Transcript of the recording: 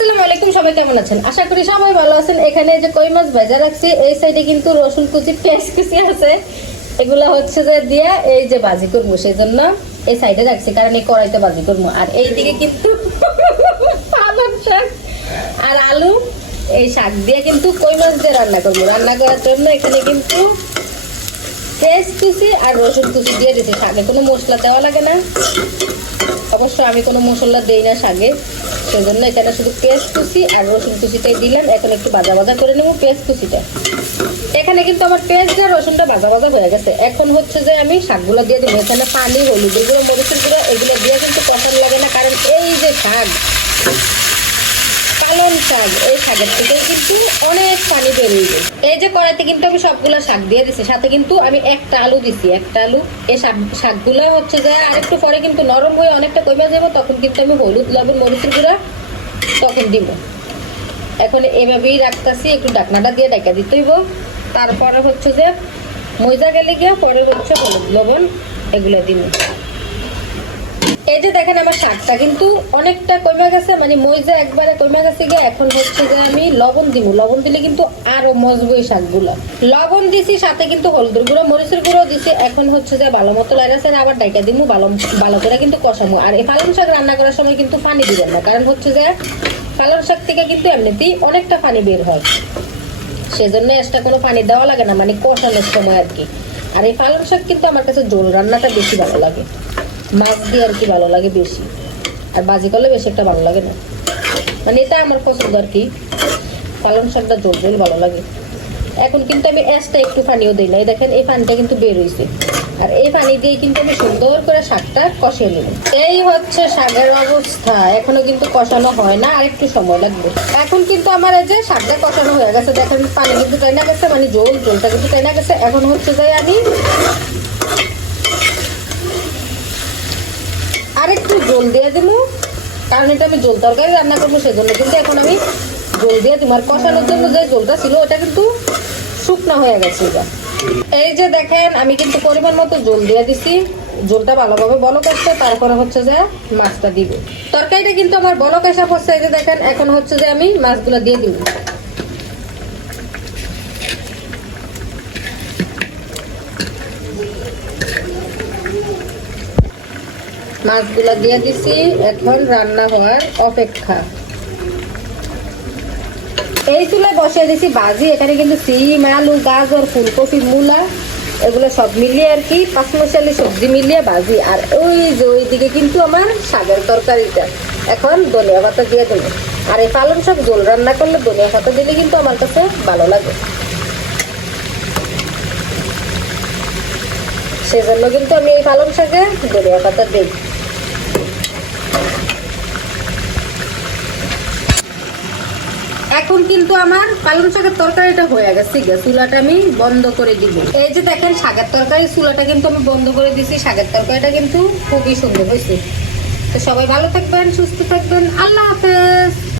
আসসালামু আলাইকুম, সবাই কেমন আছেন? আশা করি সবাই ভালো আছেন। এখানে যে কই মাছ ভাজা রাখছি, এই সাইডে কিন্তু রসুন কুচি পেঁয়াজ কুচি আছে, এগুলা হচ্ছে যে দিয়া এই যে ভাজি করবো, সেই জন্য এই সাইডে রাখছি, কারণ এই কড়াইতে ভাজি করবো। আর এইদিকে কিন্তু পালং শাক আর আলু, এই শাক দিয়ে কিন্তু কই মাছ দিয়ে রান্না করবো। রান্না করার জন্য এখানে কিন্তু পেঁয়াজ কুচি আর রসুন কুচি দিয়ে দিচ্ছি। শাকে কোনো মশলা দেওয়া লাগে না, অবশ্য আমি কোনো মশলা দেই না শাকে, সেজন্য এখানে শুধু পেঁয়াজ কুচি আর রসুন কুচিটাই দিলাম। এখন একটু ভাজা ভাজা করে নেবো পেঁয়াজ কুচিটা। এখানে কিন্তু আমার পেঁয়াজটা রসুনটা ভাজা ভাজা হয়ে গেছে। এখন হচ্ছে যে আমি শাকগুলো দিয়ে দেবো। এখানে পানি, হলুদ গুঁড়ো, মরিচের গুঁড়ো এগুলো দিয়ে কিন্তু কষানো লাগে না, কারণ এই যে শাক, পালং শাক, এই শাকের থেকে কিন্তু অনেক পানি বেরিয়ে যায়। এই যে কড়াইতে কিন্তু আমি সবগুলো শাক দিয়ে দিচ্ছি, সাথে কিন্তু আমি একটা আলু দিচ্ছি, একটা আলু। এই শাকগুলো হচ্ছে যে আরেকটু পরে কিন্তু নরম হয়ে অনেকটা কমে যাবো, তখন কিন্তু আমি হলুদ, লবণ, মরিচের গুঁড়া তখন দিব। এখন এভাবেই রাখতেছি, একটু ঢাকনাটা দিয়ে ঢাকা দিতে হইব। তারপরে হচ্ছে যে ময়দা গেলে গিয়ে পরে হচ্ছে হলুদ, লবণ এগুলো দিব। এই যে দেখেন আমার শাকটা কিন্তু অনেকটা কমে গেছে, মানে ময়দা একবারে কমে গেছে গিয়ে। এখন হচ্ছে যে আমি লবণ দিব, লবণ দিলে কিন্তু আরো মজবুত এই শাকগুলো। লবণ দিছি, সাথে কিন্তু হলুদের গুঁড়ো, মরিচের গুঁড়ো দিছি। এখন হচ্ছে যে ভালো মতো লাইরাছে, আবার ডাইকা দিব, ভালো করে কিন্তু কষাবো। আর এই পালং শাক রান্না করার সময় কিন্তু পানি দিবেন না, কারণ হচ্ছে যে পালং শাক থেকে কিন্তু এমনিতেই অনেকটা পানি বের হয়, সেজন্য এক্সট্রা কোনো পানি দেওয়া লাগে না, মানে কষানোর সময় আর কি। আর এই পালং শাক কিন্তু আমার কাছে ঝোল রান্নাটা বেশি ভালো লাগে, মাছ দিয়ে আর কি ভালো লাগে বেশি, আর ভাজি করলে বেশি একটা ভালো লাগে না, মানে এটা আমার পছন্দ আর কি। পালং শাকটা ঝোল ঝোল ভালো লাগে। এখন কিন্তু আমি এক্সট্রা একটু পানিও দিই না, এই দেখেন এই পানিটা কিন্তু বের হয়েছে। আর এই পানি দিয়ে কিন্তু আমি সুন্দর করে শাকটা কষিয়ে নেব। এই হচ্ছে শাকের অবস্থা, এখনো কিন্তু কষানো হয় না, আর একটু সময় লাগবে। এখন কিন্তু আমার এই যে শাকটা কষানো হয়ে গেছে, দেখেন পানি কিন্তু টাইনা গেছে, মানে ঝোলটা কিন্তু টাইনা গেছে। এখন হচ্ছে যে আমি আরেকটু জল দিয়ে দেবো, কারণ এটা আমি জল তরকারি রান্না করবো, সেজন্য কিন্তু এখন আমি জল দিয়ে দেবো। আর কষানোর জন্য যে জলটা ছিল ওটা কিন্তু শুকনো হয়ে গেছে। এই যে দেখেন আমি কিন্তু পরিমাণ মতো জল দিয়ে দিছি, জলটা ভালোভাবে বলক আসছে, তারপরে হচ্ছে যে মাছটা দিব। তরকারিটা কিন্তু আমার বলক আসা পড়ছে, এই যে দেখেন। এখন হচ্ছে যে আমি মাছগুলো দিয়ে দিব। মাছগুলা দিয়ে দিছি, এখন রান্না হওয়ার অপেক্ষা। এই চুলায় বসিয়ে দিছি ভাজি। এখানে কিন্তু সিম, আলু, গাজর, ফুলকপি, মূলা এগুলো সব মিলিয়ে আর কি, পাঁচমশালি সবজি মিলিয়ে ভাজি। আর ওই যে ওইদিকে কিন্তু আমার শাকের তরকারিটা। এখন ধনিয়া পাতা দিয়ে দেবো। আর এই পালং শাক ঝোল রান্না করলে ধনিয়া পাতা দিলে কিন্তু আমার কাছে ভালো লাগে, সেজন্য কিন্তু আমি এই পালং শাকে ধনিয়া পাতা দিই। এখন কিন্তু আমার পালং শাকের তরকারিটা হয়ে গেছে, চুলাটা আমি বন্ধ করে দিব। এই যে দেখেন শাকের তরকারি, চুলাটা কিন্তু আমি বন্ধ করে দিছি। শাকের তরকারিটা কিন্তু খুবই সুন্দর হয়েছে। তো সবাই ভালো থাকবেন, সুস্থ থাকবেন, আল্লাহ হাফেজ।